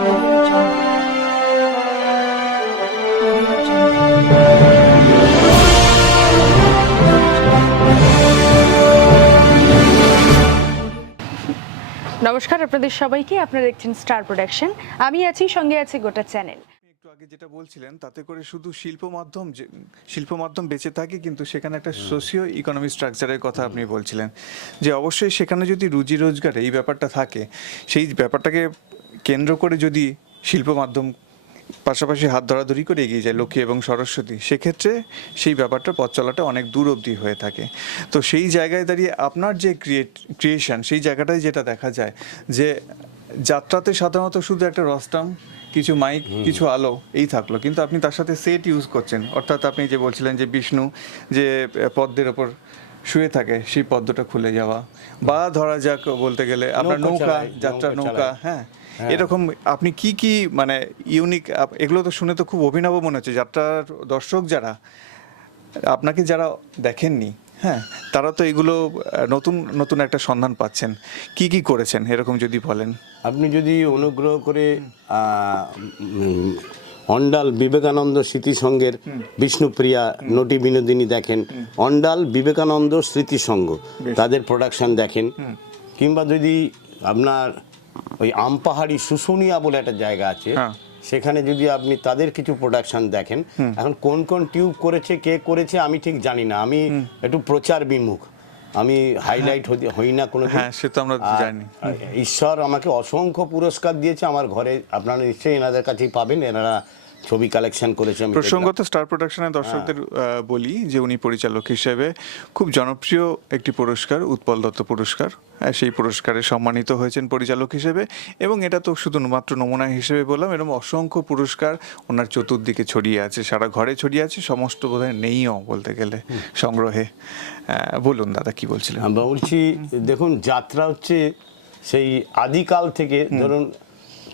নমস্কার আপনাদের সবাইকে। আপনারা দেখছেন স্টার প্রোডাকশন আমি আছি সঙ্গে আছে গোটা চ্যানেল। একটু আগে যেটা বলছিলেন তাতে করে শুধু শিল্প মাধ্যম যে শিল্প মাধ্যম বেঁচে থাকে কিন্তু সেখানে একটা সোশিও ইকোনমি স্ট্রাকচারের কথা আপনি বলছিলেন। যে অবশ্যই সেখানে যদি রুজি রোজগার এই ব্যাপারটা থাকে সেই ব্যাপারটাকে কেন্দ্র করে যদি শিল্প মাধ্যম পাশাপাশি হাত ধরাধরি করে এগিয়ে যায় লক্ষ্মী এবং সরস্বতী সেক্ষেত্রে সেই ব্যাপারটা পথ চলাটা অনেক দূর অবধি হয়ে থাকে। তো সেই জায়গায় দাঁড়িয়ে আপনার যে ক্রিয়েট ক্রিয়েশন সেই জায়গাটায় যেটা দেখা যায় যে যাত্রাতে সাধারণত শুধু একটা রস্টাম কিছু মাইক কিছু আলো এই থাকল। কিন্তু আপনি তার সাথে সেট ইউজ করছেন। অর্থাৎ আপনি যে বলছিলেন যে বিষ্ণু যে পদ্মের ওপর শুয়ে থাকে সেই পদ্মটা খুলে যাওয়া। বা ধরা যাক বলতে গেলে আপনার নৌকা যাত্রা নৌকা হ্যাঁ। এরকম আপনি কি কি মানে ইউনিক এগুলো তো শুনে তো খুব অভিনব মনে হচ্ছে যাত্রার দর্শক যারা আপনাকে যারা দেখেননি হ্যাঁ তারা তো এগুলো নতুন নতুন একটা সন্ধান পাচ্ছেন। কি কি করেছেন এরকম যদি বলেন? আপনি যদি অনুগ্রহ করে অন্ডাল বিবেকানন্দ স্মৃতি সংঘের বিষ্ণুপ্রিয়া নটি বিনোদিনী দেখেন অন্ডাল বিবেকানন্দ স্মৃতি সংঘ তাদের প্রোডাকশন দেখেন। কিংবা যদি আপনার ওই আমপাহাড়ি শুশুনিয়া বলে একটা জায়গা আছে। হ্যাঁ। সেখানে যদি আপনি তাদের কিছু প্রোডাকশন দেখেন এখন কোন কোন টিউব করেছে কে করেছে আমি ঠিক জানি না। আমি একটু প্রচার বিমুখ। আমি হাইলাইট হই না কোনো হ্যাঁ। ঈশ্বর আমাকে অসংখ্য পুরস্কার দিয়েছে আমার ঘরে। আপনারা নিশ্চয়ই এনাদের কাছেই পাবেন। এনারা ছবি কালেকশন করেছে আমি প্রসঙ্গত স্টার প্রোডাকশনের দর্শকদের বলি যে উনি পরিচালক হিসেবে খুব জনপ্রিয় একটি পুরস্কার উৎপল দত্ত পুরস্কার। হ্যাঁ, সেই পুরস্কারে সম্মানিত হয়েছেন পরিচালক হিসেবে এবং এটা তো শুধু মাত্র নমুনা হিসেবে বললাম এরকম অসংখ্য পুরস্কার ওনার চতুর্দিকে ছড়িয়ে আছে সারা ঘরে ছড়িয়ে আছে সমস্ত বোধহয় নেইও বলতে গেলে সংগ্রহে। বলুন দাদা কি বলছিলেন? আমরা বলছি দেখুন যাত্রা হচ্ছে সেই আদিকাল থেকে ধরুন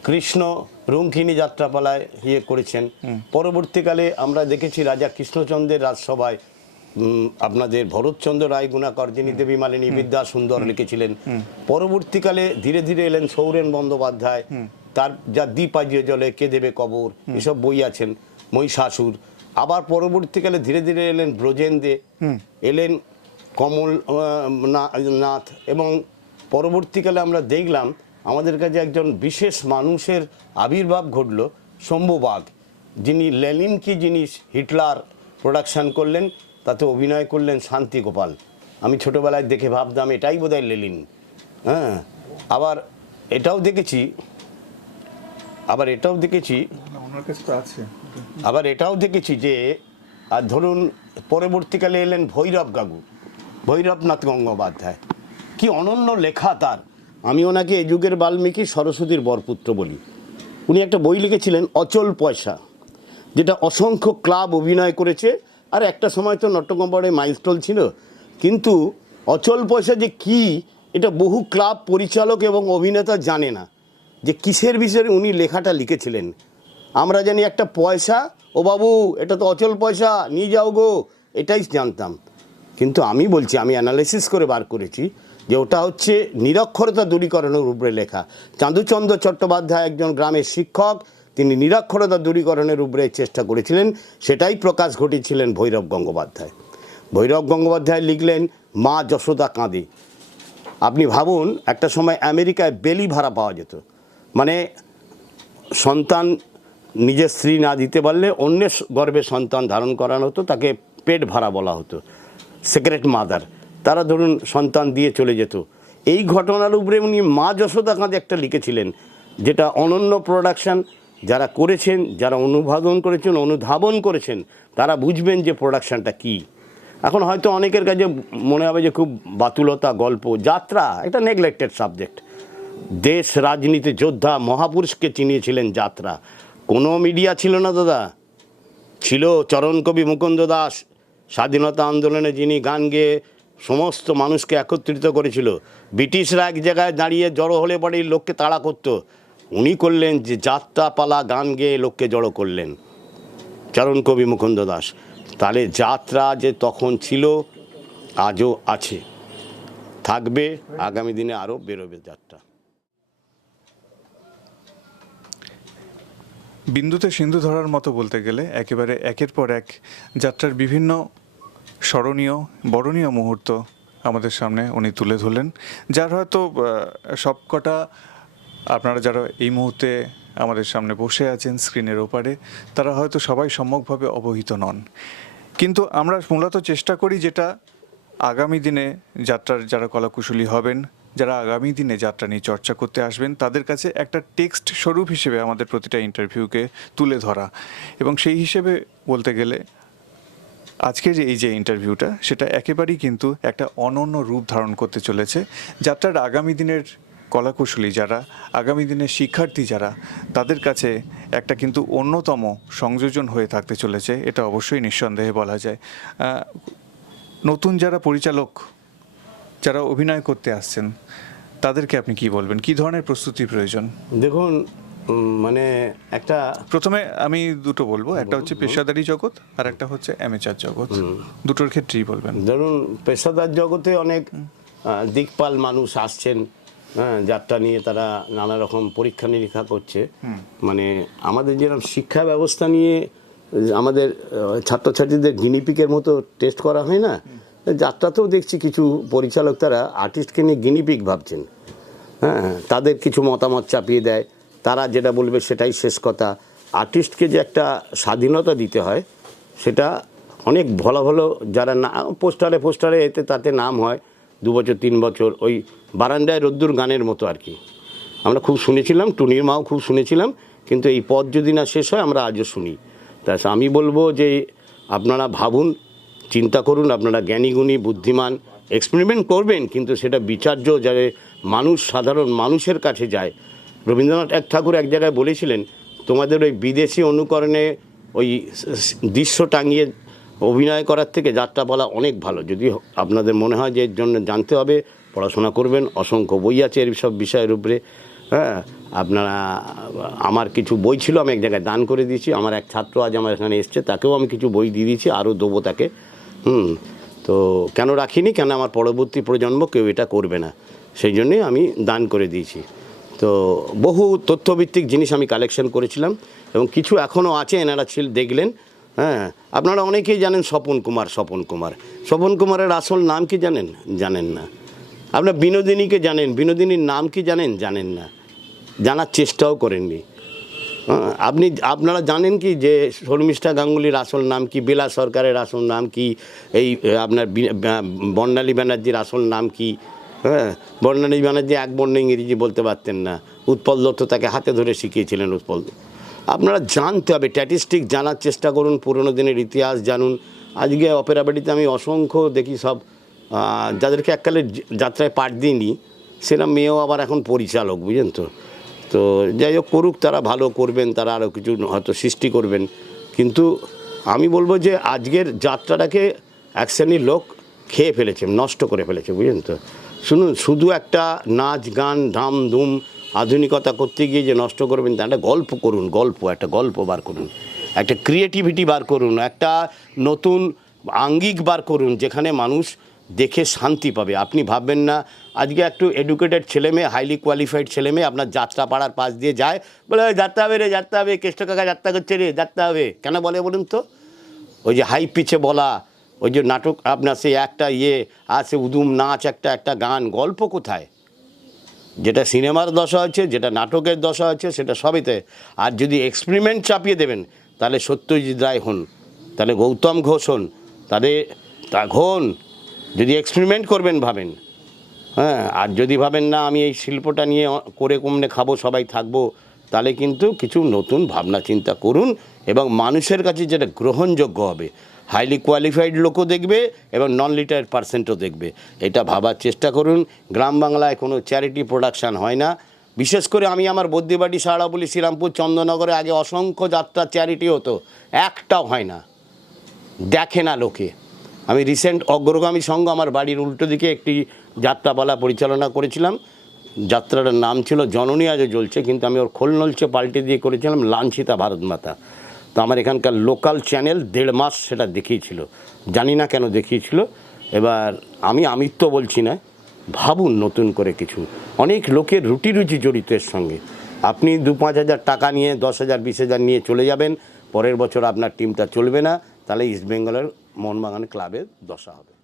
কৃষ্ণ রঙ্কিনী যাত্রাপালায় ইয়ে করেছেন। পরবর্তীকালে আমরা দেখেছি রাজা কৃষ্ণচন্দ্রের রাজসভায় আপনাদের ভরতচন্দ্র রায় গুণাকর যিনি দেবী মালিনী বিদ্যা সুন্দর লিখেছিলেন। পরবর্তীকালে ধীরে ধীরে এলেন সৌরেন বন্দ্যোপাধ্যায় তার যা দ্বীপাজিয়ে জলে কে দেবে কবর এসব বই আছেন মহিষাসুর। আবার পরবর্তীকালে ধীরে ধীরে এলেন ব্রজেন দে এলেন কমল না- নাথ এবং পরবর্তীকালে আমরা দেখলাম আমাদের কাছে একজন বিশেষ মানুষের আবির্ভাব ঘটল শম্ভুবাগ যিনি লেনিন কি জিনিস হিটলার প্রোডাকশান করলেন তাতে অভিনয় করলেন শান্তি গোপাল। আমি ছোটোবেলায় দেখে ভাবতাম এটাই বোধহয় লেলিন হ্যাঁ আবার এটাও দেখেছি আবার এটাও দেখেছি আবার এটাও দেখেছি যে আর ধরুন পরবর্তীকালে এলেন ভৈরব গাগু ভৈরবনাথ গঙ্গোপাধ্যায়। কি অনন্য লেখা তার। আমি ওনাকে এ যুগের বাল্মীকি সরস্বতীর বরপুত্র বলি। উনি একটা বই লিখেছিলেন, অচল পয়সা, যেটা অসংখ্য ক্লাব অভিনয় করেছে। আর একটা সময় তো নট্যকম্পারে মাইলস্টোল ছিল। কিন্তু অচল পয়সা যে কি, এটা বহু ক্লাব পরিচালক এবং অভিনেতা জানে না যে কিসের বিষয়ে উনি লেখাটা লিখেছিলেন। আমরা জানি একটা পয়সা, ও বাবু, এটা তো অচল পয়সা, নিয়ে যাও গো। এটাই জানতাম। কিন্তু আমি বলছি, আমি অ্যানালাইসিস করে বার করেছি। যে ওটা হচ্ছে নিরক্ষরতা দূরীকরণের উপরে লেখা চাঁদুচন্দ্র চট্টোপাধ্যায় একজন গ্রামের শিক্ষক, তিনি নিরক্ষরতা দূরীকরণের উপরে চেষ্টা করেছিলেন, সেটাই প্রকাশ ঘটিয়েছিলেন ভৈরব গঙ্গোপাধ্যায়। ভৈরব গঙ্গোপাধ্যায় লিখলেন, মা যশোদা কাঁদে। আপনি ভাবুন, একটা সময় আমেরিকায় বেলি ভাড়া পাওয়া যেত। মানে সন্তান নিজের স্ত্রী না দিতে পারলে অন্যের গর্ভে সন্তান ধারণ করানো হতো, তাকে পেট ভাড়া বলা হতো। Secret mother. তারা ধরুন সন্তান দিয়ে চলে যেত। এই ঘটনার উপরে উনি মা যশোদা কাঁধে একটা লিখেছিলেন, যেটা অনন্য প্রোডাকশন যারা করেছেন, যারা অনুবাদন করেছেন, অনুধাবন করেছেন, তারা বুঝবেন যে প্রোডাকশনটা কী। এখন হয়তো অনেকের কাছে মনে হবে যে খুব বাতুলতা, গল্প, যাত্রা, একটা নেগলেক্টেড সাবজেক্ট দেশ, রাজনীতি, যোদ্ধা, মহাপুরুষকে চিনিয়েছিলেন যাত্রা। কোনো মিডিয়া ছিল না দাদা। ছিল চরণ কবি মুকুন্দ দাস, স্বাধীনতা আন্দোলনে যিনি গান গেয়ে সমস্ত মানুষকে একত্রিত করেছিল। ব্রিটিশরা এক জায়গায় দাঁড়িয়ে জড়ো হলে পরে লোককে তাড়া করতো। উনি করলেন যে যাত্রা পালা গান গেয়ে লোককে জড়ো করলেন। চরণ কবি মুকুন্দ দাস, তাহলে যাত্রা যে তখন ছিল, আজও আছে। থাকবে, আগামী দিনে আরও বেরোবে যাত্রা। বিন্দুতে সিন্ধু ধরার মতো বলতে গেলে একেবারে একের পর এক যাত্রার বিভিন্ন স্মরণীয়, বরণীয় মুহূর্ত আমাদের সামনে উনি তুলে ধরলেন, যার হয়তো সবকটা আপনারা যারা এই মুহূর্তে আমাদের সামনে বসে আছেন স্ক্রিনের ওপারে, তারা হয়তো সবাই সম্যকভাবে অবহিত নন। কিন্তু আমরা মূলত চেষ্টা করি যেটা আগামী দিনে যাত্রার যারা কলাকুশলী হবেন, যারা আগামী দিনে যাত্রা নিয়ে চর্চা করতে আসবেন, তাদের কাছে একটা টেক্সট স্বরূপ হিসেবে আমাদের প্রতিটা ইন্টারভিউকে তুলে ধরা। এবং সেই হিসেবে বলতে গেলে আজকের যে এই যে ইন্টারভিউটা সেটা একেবারেই কিন্তু একটা অনন্য রূপ ধারণ করতে চলেছে। যাত্রার আগামী দিনের কলাকুশলী যারা, আগামী দিনের শিক্ষার্থী যারা, তাদের কাছে একটা কিন্তু অন্যতম সংযোজন হয়ে থাকতে চলেছে, এটা অবশ্যই নিঃসন্দেহে বলা যায়। নতুন যারা পরিচালক, যারা অভিনয় করতে আসছেন, তাদেরকে আপনি কি বলবেন? কি ধরনের প্রস্তুতি প্রয়োজন? দেখুন মানে একটা প্রথমে আমি দুটো বলব একটা হচ্ছে পেশাদারি জগৎ আর একটা হচ্ছে অ্যামেচার জগৎ। দুটোর ক্ষেত্রেই বলবেন। ধরুন পেশাদার জগতে অনেক দিকপাল মানুষ আসছেন হ্যাঁ যাত্রা নিয়ে তারা নানা রকম পরীক্ষা নিরীক্ষা করছে। মানে আমাদের যেরকম শিক্ষা ব্যবস্থা নিয়ে আমাদের ছাত্রছাত্রীদের গিনিপিকের মতো টেস্ট করা হয় না যাত্রাতেও দেখছি কিছু পরিচালক তারা আর্টিস্টকে নিয়ে গিনিপিক ভাবছেন। হ্যাঁ তাদের কিছু মতামত চাপিয়ে দেয়। তারা যেটা বলবে সেটাই শেষ কথা। আর্টিস্টকে যে একটা স্বাধীনতা দিতে হয়, সেটা অনেক ভালো ভালো যারা না, পোস্টারে পোস্টারে এতে তাতে নাম হয়, দু বছর, তিন বছর, ওই বারান্দায় রোদ্দুর গানের মতো আর কি। আমরা খুব শুনেছিলাম, টুনির মাও খুব শুনেছিলাম, কিন্তু এই পথ যদি না শেষ হয়, আমরা আজও শুনি। তা আমি বলব যে আপনারা ভাবুন, চিন্তা করুন, আপনারা জ্ঞানীগুণী বুদ্ধিমান এক্সপেরিমেন্ট করবেন, কিন্তু সেটা বিচার্য যাতে মানুষ, সাধারণ মানুষের কাছে যায় রবীন্দ্রনাথ এক ঠাকুর এক জায়গায় বলেছিলেন, তোমাদের ওই বিদেশি অনুকরণে ওই দৃশ্য টাঙিয়ে অভিনয় করার থেকে যাত্রা বলা অনেক ভালো। যদি আপনাদের মনে হয় যে এর জন্য জানতে হবে, পড়াশোনা করবেন, অসংখ্য বই আছে এর সব বিষয়ের উপরে। হ্যাঁ আপনারা, আমার কিছু বই ছিল, আমি এক জায়গায় দান করে দিয়েছি। আমার এক ছাত্র আজ আমার এখানে এসছে, তাকেও আমি কিছু বই দিয়ে দিয়েছি, আরও দেবো তাকে। হুম, তো কেন রাখিনি? কেন আমার পরবর্তী প্রজন্ম কেউ এটা করবে না? সেই জন্যই আমি দান করে দিয়েছি। তো বহু তথ্যভিত্তিক জিনিস আমি কালেকশন করেছিলাম এবং কিছু এখনও আছে এনারা ছিল দেখলেন। হ্যাঁ আপনারা অনেকেই জানেন স্বপন কুমার স্বপন কুমার। স্বপন কুমারের আসল নাম কি জানেন? জানেন না। আপনার বিনোদিনীকে জানেন বিনোদিনীর নাম কি জানেন? জানেন না। জানার চেষ্টাও করেননি। হ্যাঁ, আপনি আপনারা জানেন কি যে শর্মিষ্ঠা গাঙ্গুলির আসল নাম কি বেলা সরকারের আসল নাম কি এই আপনার বর্ণালী ব্যানার্জির আসল নাম কি? হ্যাঁ বর্ণালী ব্যানার্জি এক বর্ণ ইংরেজি বলতে পারতেন না। উৎপল দত্ত তাকে হাতে ধরে শিখিয়েছিলেন উৎপল। আপনারা জানতে হবে স্ট্যাটিস্টিক জানার চেষ্টা করুন, পুরনো দিনের ইতিহাস জানুন। আজকে অপেরা বাড়িতে আমি অসংখ্য দেখি সব যাদেরকে এককালে যাত্রায় পাঠ দিইনি সেটা মেয়েও আবার এখন পরিচালক, বুঝলেন তো? তো যাই হোক, করুক, তারা ভালো করবেন, তারা আরও কিছু হয়তো সৃষ্টি করবেন। কিন্তু আমি বলব যে আজকের যাত্রাটাকে এক শ্রেণির লোক খেয়ে ফেলেছে, নষ্ট করে ফেলেছে, বুঝলেন তো? শুনুন, শুধু একটা নাচ, গান, ধাম, ধুম আধুনিকতা করতে গিয়ে যে নষ্ট করবেন তা একটা গল্প করুন, গল্প, একটা গল্প বার করুন, একটা ক্রিয়েটিভিটি বার করুন, একটা নতুন আঙ্গিক বার করুন, যেখানে মানুষ দেখে শান্তি পাবে। আপনি ভাববেন না, আজকে একটু এডুকেটেড ছেলে মেয়ে হাইলি কোয়ালিফাইড ছেলে মেয়ে আপনার যাত্রা পাড়ার পাশ দিয়ে যায়, বলে, "ওই যাত্রা হবে রে, যাত্রা হবে, কেষ্ট কাকা যাত্রা করছে রে, যাত্রা হবে। কেন বলে বলুন তো? ওই যে হাই পিচে বলা ওই যে নাটক আপনার সেই একটা ইয়ে আছে, উদুম নাচ একটা একটা গান, গল্প কোথায়? যেটা সিনেমার দশা আছে যেটা নাটকের দশা আছে সেটা সবেতে। আর যদি এক্সপেরিমেন্ট চাপিয়ে দেবেন, তাহলে সত্যজিৎ রায় হন, তাহলে গৌতম ঘোষ হন, তাহলে তখন যদি এক্সপেরিমেন্ট করবেন, ভাবেন। হ্যাঁ আর যদি ভাবেন, না, আমি এই শিল্পটা নিয়ে করে কমনে খাব, সবাই থাকব তাহলে কিন্তু কিছু নতুন ভাবনা চিন্তা করুন এবং মানুষের কাছে যেটা গ্রহণযোগ্য হবে হাইলি কোয়ালিফাইড লোকও দেখবে এবং নন লিটারেড পার্সেন্টও দেখবে। এটা ভাবার চেষ্টা করুন। গ্রাম বাংলায় কোনো চ্যারিটি প্রোডাকশান হয় না। বিশেষ করে আমি আমার বদ্যিবাড়ি সারাবলি, শ্রীরামপুর, চন্দ্রনগরে আগে অসংখ্য যাত্রা চ্যারিটি হতো। একটাও হয় না। দেখে না লোকে। আমি রিসেন্ট অগ্রগামী সংঘ আমার বাড়ির উল্টো দিকে একটি যাত্রাপালা পরিচালনা করেছিলাম। যাত্রাটার নাম ছিল, জননী আজও জ্বলছে, কিন্তু আমি ওর খোল নলছে পাল্টে দিয়ে করেছিলাম লাঞ্ছিতা ভারত মাতা। তো আমার এখানকার লোকাল চ্যানেল দেড় মাস সেটা দেখিয়েছিল। জানি না কেন দেখিয়েছিল। এবার আমি আমিত্ব বলছি না, ভাবুন নতুন করে কিছু। অনেক লোকের রুটি রুচি জড়িত এর সঙ্গে। আপনি দু পাঁচ হাজার টাকা নিয়ে, দশ হাজার, বিশ হাজার নিয়ে চলে যাবেন, পরের বছর আপনার টিমটা চলবে না, তাহলে ইস্টবেঙ্গলের মোহনবাগান ক্লাবের দশা হবে।